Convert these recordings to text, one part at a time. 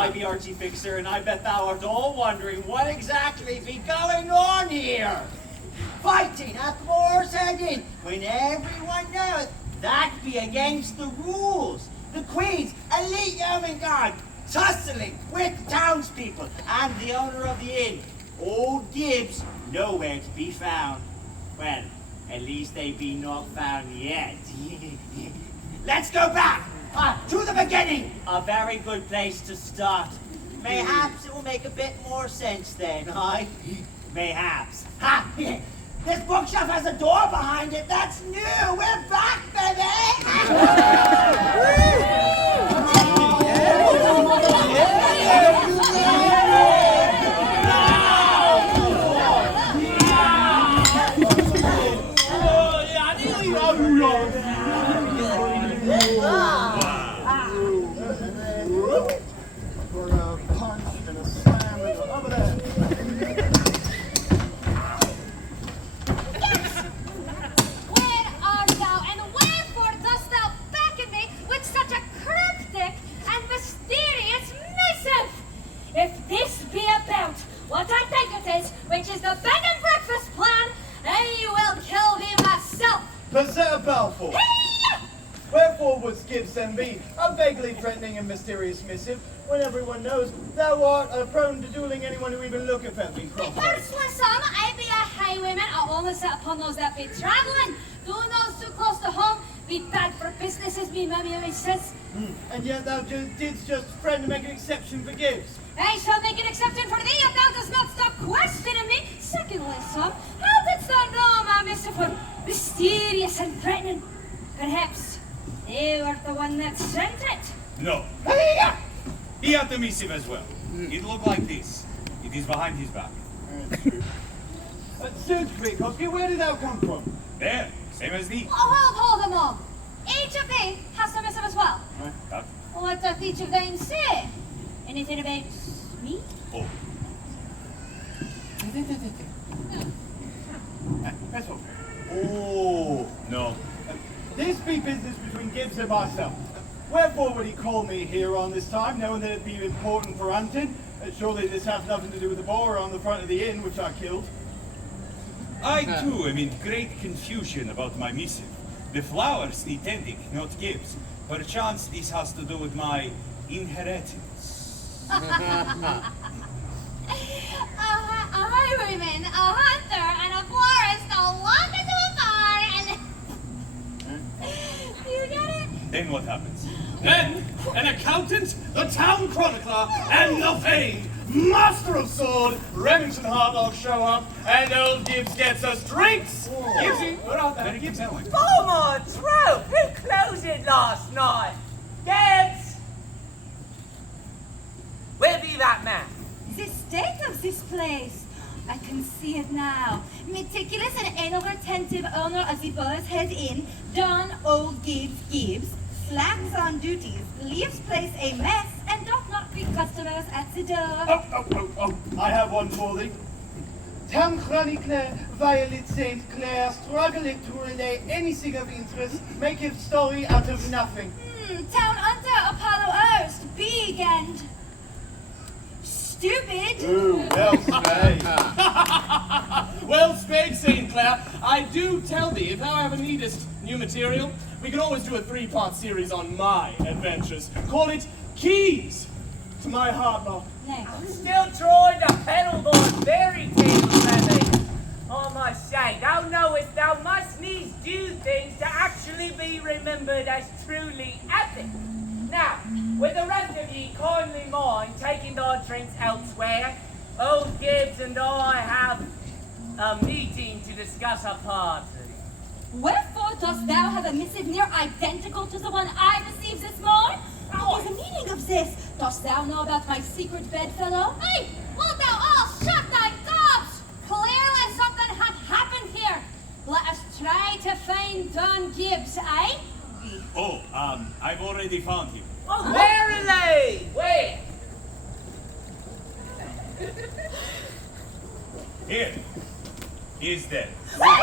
I be Archie Fixer, and I bet thou art all wondering what exactly be going on here. Fighting at the Boarshead Inn, when everyone knows that be against the rules. The Queen's elite yeoman guard tussling with the townspeople and the owner of the inn, Old Gibbs, nowhere to be found. Well, at least they be not found yet. Let's go back to the beginning. A very good place to start. Mayhaps it will make a bit more sense then, aye? Mayhaps. Ha! This bookshelf has a door behind it. That's new. We're back, baby. For a punch and a slam and over there. Where art thou, and wherefore dost thou beckon me with such a cryptic and mysterious missive? If this be about what I think it is, which is the bed and breakfast plan, I will kill thee myself. Berserker Balfour. Wherefore would Gibbs then be a vaguely threatening and mysterious missive, when everyone knows thou art prone to dueling anyone who even looketh at thee properly? Firstly, son, I be a highwayman. I only set upon those that be travelling. Do those too close to home be bad for business, as me mammy always says. And yet thou didst just friend to make an exception for Gibbs. I shall make an exception for thee if thou dost not stop questioning me. Secondly, son, how didst thou know my missive was mysterious and threatening? Perhaps you are the one that sent it. No. He had the missive as well. It looked like this. It is behind his back. Search Krikoski, where did thou come from? There, same as thee. Oh, hold them all. Each of thee has a missive as well. That. What doth each of them say? Anything about me? Oh. That's all. Oh. No. This be business between Gibbs and myself. Wherefore would he call me here on this time, knowing that it be important for hunting? Surely this has nothing to do with the boar on the front of the inn, which I killed. I too am in great confusion about my missive. The flowers need tending, not Gibbs. Perchance this has to do with my inheritance. A highwayman, a hunter, and a florist all walk into a bar and... You get it? Then what happens? Then, an accountant, the town chronicler, and the famed master of sword, Remington Harlock show up, and old Gibbs gets us drinks. Gibbsy, what are they? Better keep telling. Oh my troop! Who closed it last night? Gibbs! Where be that man? The state of this place. I can see it now. Meticulous and ever-attentive owner of the Boarshead Inn, Don Old Gibbs, slacks on duties, leaves place a mess, and doth not greet customers at the door. Oh, I have one for thee. Town chronicler Violet St. Clair, struggling to relay anything of interest, make a story out of nothing. Town under Apollo Earth, big and stupid. Ooh, well spake. Well spake, St. Clair. I do tell thee, if thou ever needest new material, we can always do a 3-part series on my adventures. Call it Keys to My Hardlock. Still trying to peddle those fairy tales, Remy. Oh my say, thou knowest thou must needs do things to actually be remembered as truly epic. Now, with the rest of ye kindly mind taking our drinks elsewhere, old Gibbs and I have a meeting to discuss a party. Wherefore dost thou have a missive near identical to the one I received this morn? What is the meaning of this? Dost thou know about my secret bedfellow? Hey, wilt thou all shut thy gobs? Clearly something hath happened here. Let us try to find Don Gibbs, eh? Oh, I've already found him. Oh, verily! Where? Here. He's dead. My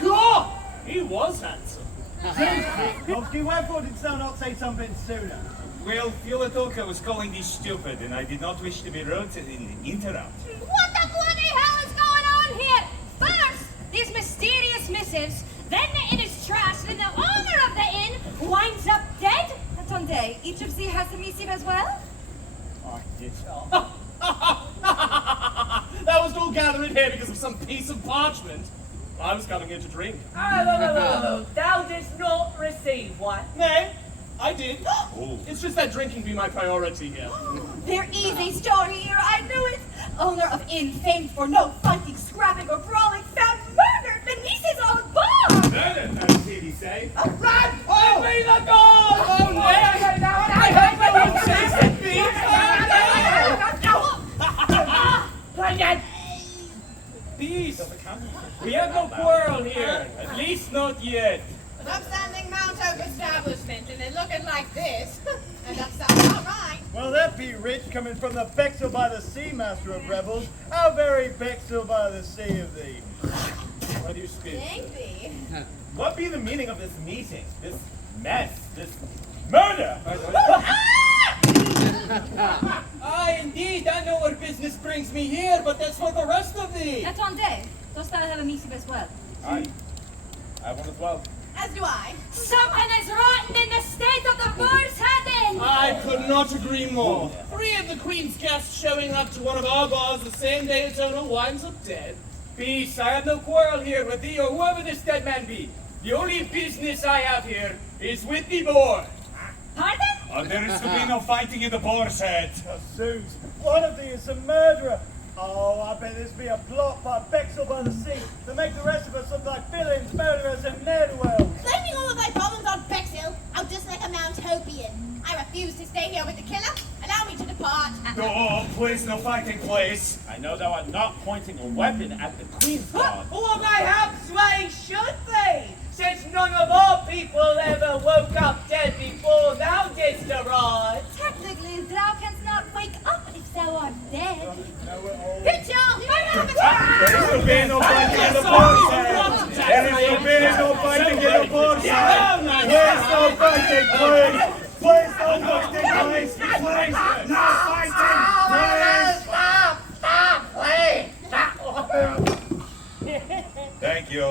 God! He was handsome. Kowski, wherefore didst thou not say something sooner? Well, Filadelka was calling me stupid, and I did not wish to be rude and interrupt. What the bloody hell is going on here? First, these mysterious missives, then the inn is trashed, and the owner of the inn winds up dead? Attendez, each of thee has a missive as well? That was all gathered here because of some piece of parchment. I was coming here to drink. Oh, thou didst not receive one. Nay, I did. It's just that drinking be my priority here. There is a story here, I knew it! Owner of inn famed for no fighting, scrapping, or brawling, found murdered beneath his own bar! Murder, as he say. Run! Oh, be the god! Oh, nay! I hope no one chases me! Peace. We have no quarrel here. At least not yet. An upstanding Mount Oak establishment, and it looking like this. And that sounds all right. Well, that be rich coming from the Bexel by the Sea, master of rebels. How very Bexel by the Sea of thee. Why do you speak? Thank thee. What be the meaning of this meeting? This mess? This murder? Aye, indeed, I know where business brings me here, but that's for the rest of thee. Attendez, dost thou have a missive as well? I want as well. As do I. Something is rotten in the state of the Boarshead Inn! I could not agree more. 3 of the Queen's guests showing up to one of our bars the same day its owner winds up dead. Peace, I have no quarrel here with thee or whoever this dead man be. The only business I have here is with the boar. Pardon? There is to be no fighting in the Boarshead. Suze, one of thee is a murderer. Oh, I bet this be a plot by Bexel by the Sea to make the rest of us look like villains, murderers, and ne'er-do-wells. Blaming all of thy problems on Bexhill, I'll just like a Mount Hopian. I refuse to stay here with the killer. Allow me to depart. No, please, no fighting, please. I know thou art not pointing a weapon at the Queen's guard. Well, mayhaps they should be, since none of our people ever woke up dead before thou didst arrive. Technically, thou canst not wake up if thou art dead. Pitch y'all! There is to be no fighting in the Boarshead. There is to be no fighting in the Boarshead. Please, no fighting, please. Please, no fighting, please. Please, no fighting, please. Thank you.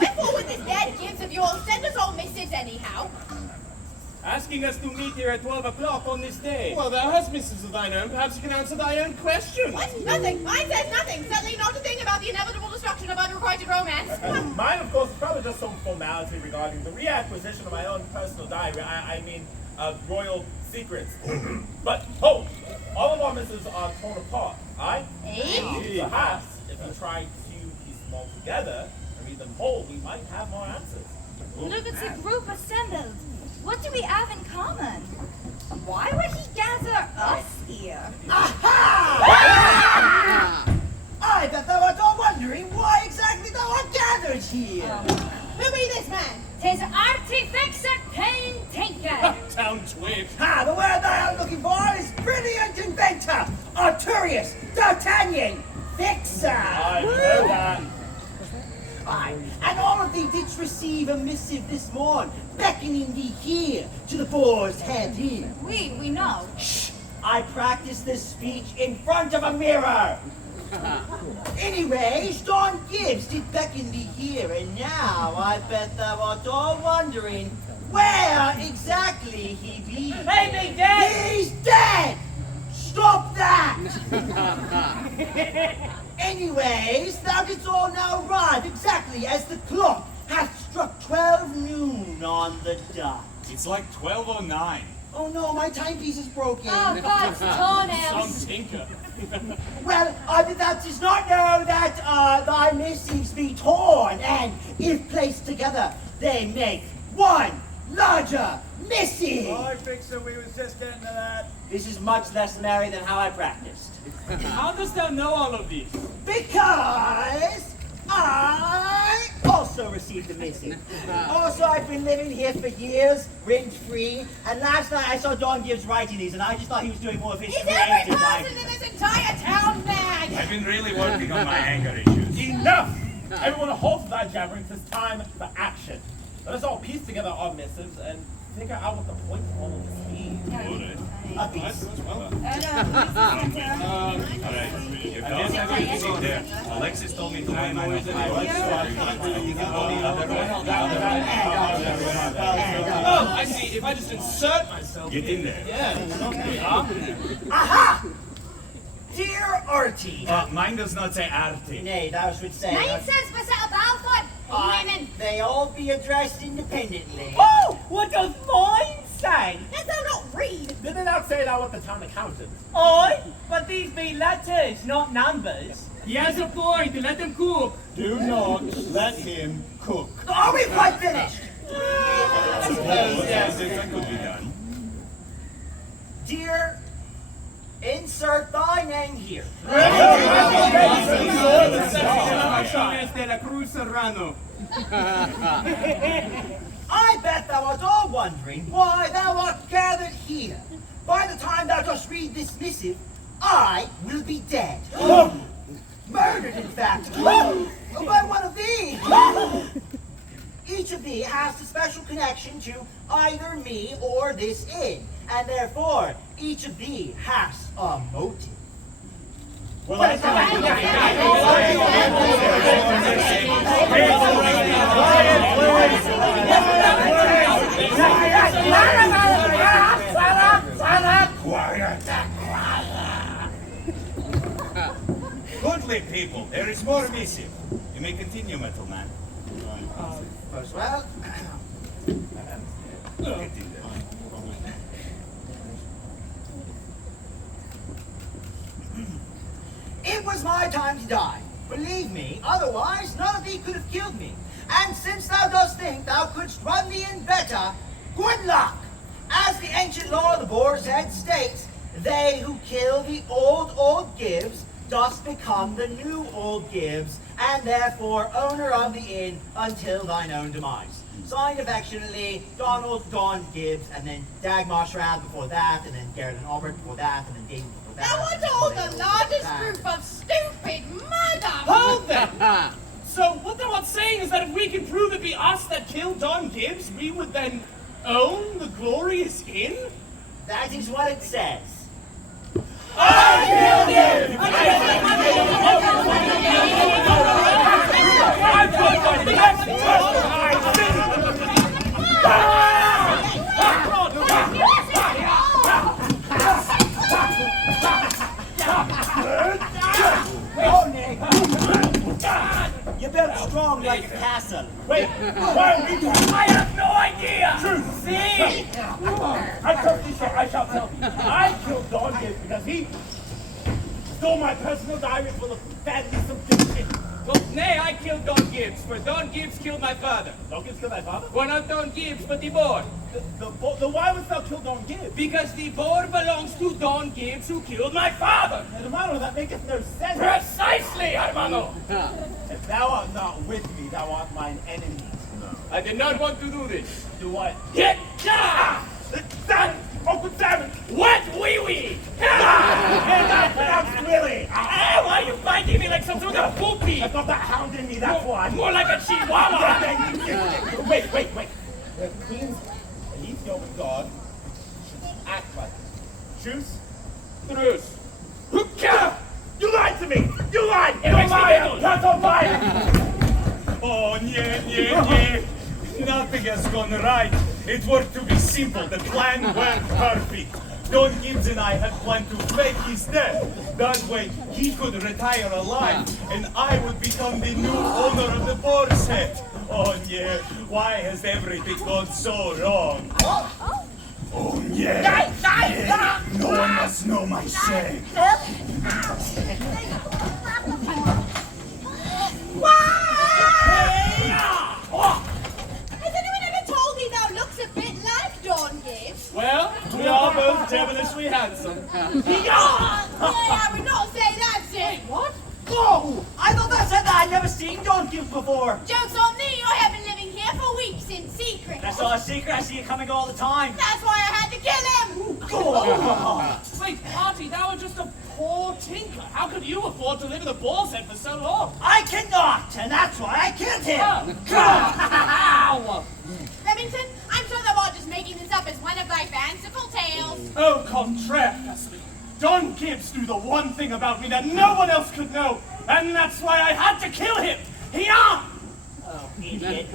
Wherefore would this dead Gibbs of yours send us all missives anyhow? Asking us to meet here at 12 o'clock on this day. Well, thou hast missives of thine own. Perhaps you can answer thy own question. What? Nothing. Mine says nothing. Certainly not a thing about the inevitable destruction of unrequited romance. Mine, of course, is probably just some formality regarding the reacquisition of my own personal diary. I mean, royal secrets. But, hold! All of our missives are torn apart, aye? Eh? Perhaps, if we try to piece them all together and read them whole, we might have more answers. Look at the group assembled. What do we have in common? Why would he gather us here? I bet thou art all wondering why exactly thou art gathered here. Who be this man? 'Tis Artifixer Pain Tinker! Down twig. Ah, the word thou art looking for is brilliant inventor, Arturius, D'Artagnan, Fixer. I know that. Aye, and all of thee didst receive a missive this morn, beckoning thee here to the Boarshead Inn. We know. Shh! I practiced this speech in front of a mirror. Anyways, Don Gibbs did beckon thee here, and now I bet thou art all wondering where exactly he be. Hey, be dead! He's dead! Stop that! Anyways, thou didst all now arrive exactly as the clock hath struck 12 noon on the dot. It's like 12:09. Oh no, my timepiece is broken. Oh, God's Some toenails! tinker. Well, thou dost not know that thy missives be torn, and if placed together, they make one larger missive. I think so, we was just getting to that. This is much less merry than how I practiced. How dost thou know all of this? Because I also received a missive. Also, I've been living here for years, rent-free, and last night I saw Don Gibbs writing these, and I just thought he was doing more of his Is every creative person writing. in this entire town mad? I've been really working on my anger issues. Enough! Everyone hold that jabbering. It's time for action. Let us all piece together our missives and figure out what the point of all of this means. A piece. Alexis told me to buy my own. Oh, I see. If I just insert myself. Get in there. Aha! Dear Artie. Mine does not say Artie. Nay, thou should say. Mine says Mr. Balfour. Women. They all be addressed independently. Oh, what does mine say? Does thou not read? Did they not say thou art the town accountant? Aye, but these be letters, not numbers. Yes, a point. Let them cook. Do not let him cook. Are we quite finished? Yes, that could be done. Dear, insert thy name here. de la Cruz Serrano. I bet thou art all wondering why thou art gathered here. By the time thou dost read this missive, I will be dead. Murdered, in fact. By one of thee. Each of thee has a special connection to either me or this inn, and therefore each of thee has a motive. Well, I Goodly people, there is more missive. You may continue, metal man. Well, Get in there. it was my time to die. Believe me, otherwise none of thee could have killed me. And since thou dost think thou couldst run the inn better, good luck! As the ancient law of the Boarshead states, they who kill the old Gibbs dost become the new Old Gibbs, and therefore owner of the inn until thine own demise. Signed affectionately, Donald Don Gibbs, and then Dagmar Shroud before that, and then Garrett and Albert before that, and then David before that. Thou art all the largest group of stupid mother. Hold then! So what thou art saying is that if we can prove it be us that killed Don Gibbs, we would then own the glorious inn? That is what it says. You built strong like a castle. Wait, why are we doing? I have no idea! Truth! See? I shall tell you. I killed Don Gibbs because he stole my personal diary full of family subjection. Well, nay, I killed Don Gibbs, for Don Gibbs killed my father. Don Gibbs killed my father? Well, not Don Gibbs, but the boar. The why would thou kill Don Gibbs? Because the boar belongs to Don Gibbs, who killed my father. Hermano, that maketh no sense. Precisely, hermano. If thou art not with me, thou art mine enemy. I did not want to do this. Do what? Get down! Sam! Uncle Sam! What wee wee? And I pronounced Willie! Why are you biting me like some sort of puppy? I've got that hound in me, that's why. More like a chihuahua. Wait. The Queen's Ethiopian god should act like it. Truce? Truce. You lied to me! You lied! You're lying! That's on fire! Oh, yeah. Nothing has gone right. It worked to be simple. The plan went perfect. Don Gibbs and I had planned to fake his death. That way, he could retire alive, and I would become the new owner of the Boarshead. Oh, yeah. Why has everything gone so wrong? Oh, yeah. No one must know my shame. Has anyone ever told thee thou looks a bit like Don Gibbs? Well, we are both devilishly handsome. I would not say that, sir. What? Oh, I thought that said that I'd never seen Don Gibbs before. Joke's on thee, I have been living here for weeks in secret. That's not a secret, I see it coming all the time. That's why I had to kill him. Oh. Wait, Artie, thou art just a poor tinker. How could you afford to live in the Boarshead for so long? I cannot, and that's why I killed him. Ow! now! Remington, I'm sure thou art just making this up as one of thy fanciful tales. Au contraire, Leslie. Don Gibbs knew the one thing about me that no one else could know, and that's why I had to kill him. He-ah! Oh, idiot.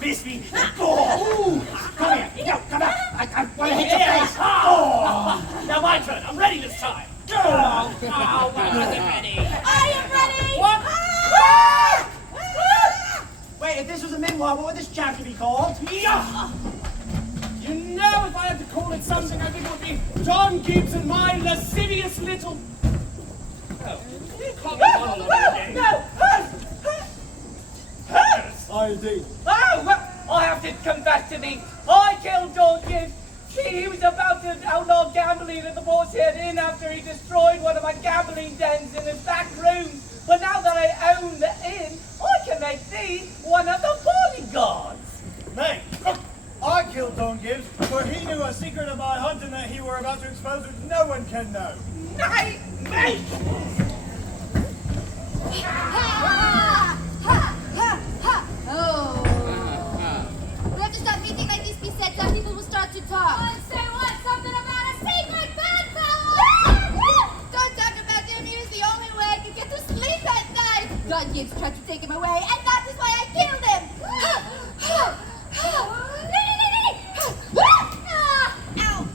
Miss me. Oh. Come here. Yo, come back. I want to hit your face. Oh. Now my turn. I'm ready this time. Oh, I wasn't ready. I am ready! What? Wait, if this was a memoir, what would this chapter be called? Yeah. You know, if I had to call it something, I think it would be Don Gibbs and my lascivious little... Oh, you can't be on again. No! I indeed. Oh, well, I have to confess to thee. I killed Old Gibbs. He was about to outlaw gambling at the Boarshead Inn after he destroyed one of my gambling dens in his back rooms. But now that I own the inn, I can make thee one of the bodyguards. Mate, I killed Don Gibbs, for he knew a secret of my hunting that he were about to expose which no one can know. Nay, mate! Oh. We have to stop meeting like this, Bisette. Some people will start to talk. And say what? Something about a secret bedfellow! Don't talk about him. He was the only way I could get to sleep at night. Don Gibbs tried to take him away, and that is why I killed him. Ow!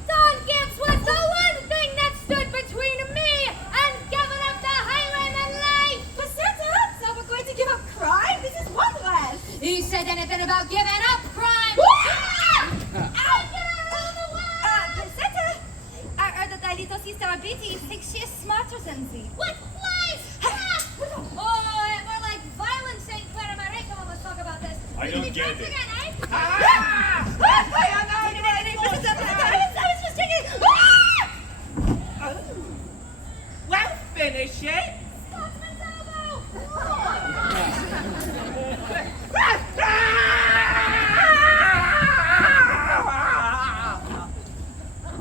Don Gibbs was the one thing that stood between me and giving up the highwayman life! Bisette, so we're going to give up crime? This is wondrous. Who said anything about giving up crime? Bisette, I heard that thy little sister Abiti thinks she is smarter than thee. What lies? Oh, more like violent St. Clair America when we talk about this. I don't get it. Again, eh? I was just checking. Well, finish it. Scotsman's elbow!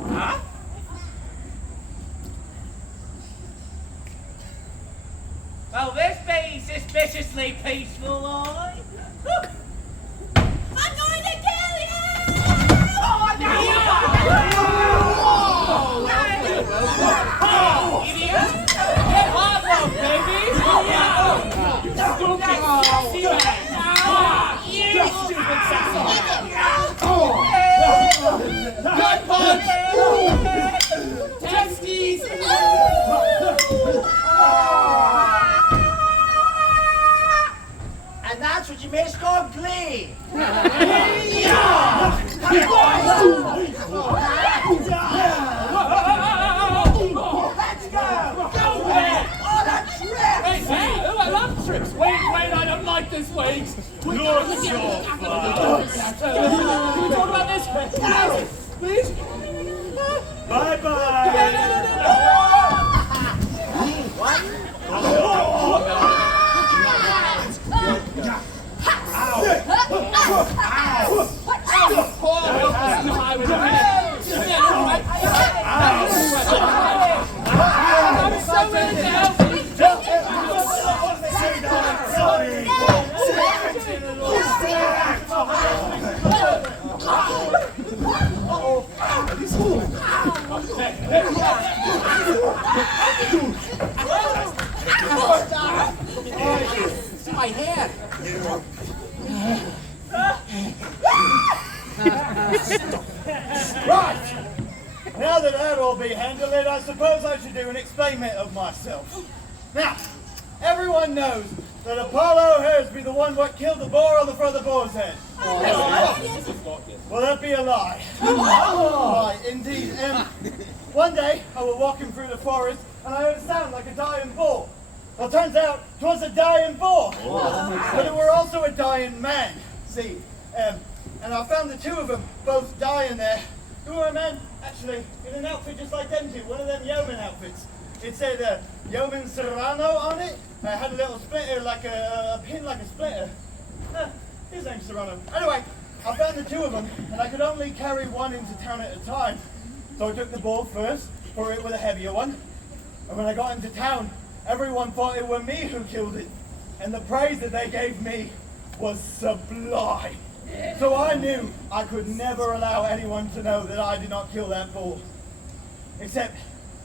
Huh? Well, this be suspiciously peaceful, I. I'm going to kill you! Oh, no! Idiot! Get hard up, baby! You stupid sassy! Good punch! Testes! And that's what you missed on Glee. Let's go! Go ahead! On a trip! Hey, I love trips. Wait, I don't like this, wait. Not your fault. Can we talk about this? Please? Bye-bye. My hand. Right! Now that that'll be handled, I suppose I should do an explainment of myself. Now, everyone knows that Apollo Hersby, the one what killed the boar on the front of the boar's head. Well, that be a lie. Right, indeed. One day, I was walking through the forest, and I heard a sound like a dying boar. Well, turns out, 'twas a dying boar. But it were also a dying man. See, and I found the two of them both dying there. Who were a man, actually, in an outfit just like them two, one of them yeoman outfits. It said Yeoman Serrano on it. I had a little splitter, like a pin like a splitter. His name's Serrano. Anyway, I found the two of them, and I could only carry one into town at a time. So I took the boar first, for it was a heavier one. And when I got into town, everyone thought it were me who killed it. And the praise that they gave me was sublime. So I knew I could never allow anyone to know that I did not kill that bull. Except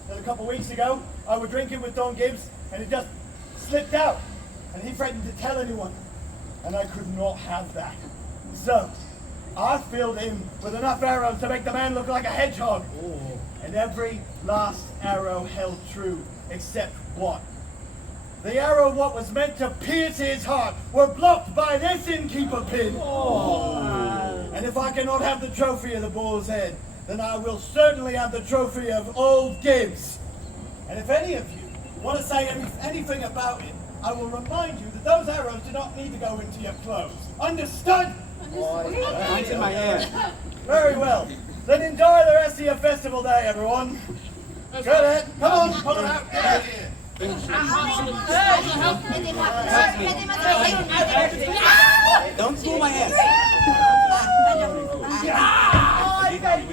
that a couple weeks ago, I was drinking with Old Gibbs, and it just slipped out, and he threatened to tell anyone, and I could not have that. So, I filled him with enough arrows to make the man look like a hedgehog, and every last arrow held true, except one. The arrow what was meant to pierce his heart were blocked by this innkeeper pin. And if I cannot have the trophy of the bull's head, then I will certainly have the trophy of Old Gibbs. And if any of you want to say anything about it, I will remind you that those arrows do not need to go into your clothes. Understood? Mine's in my hair. Very well. Then enjoy the rest of your festival day, everyone. Go ahead. Come on, pull it out. Get out here. Don't pull my hair. I bet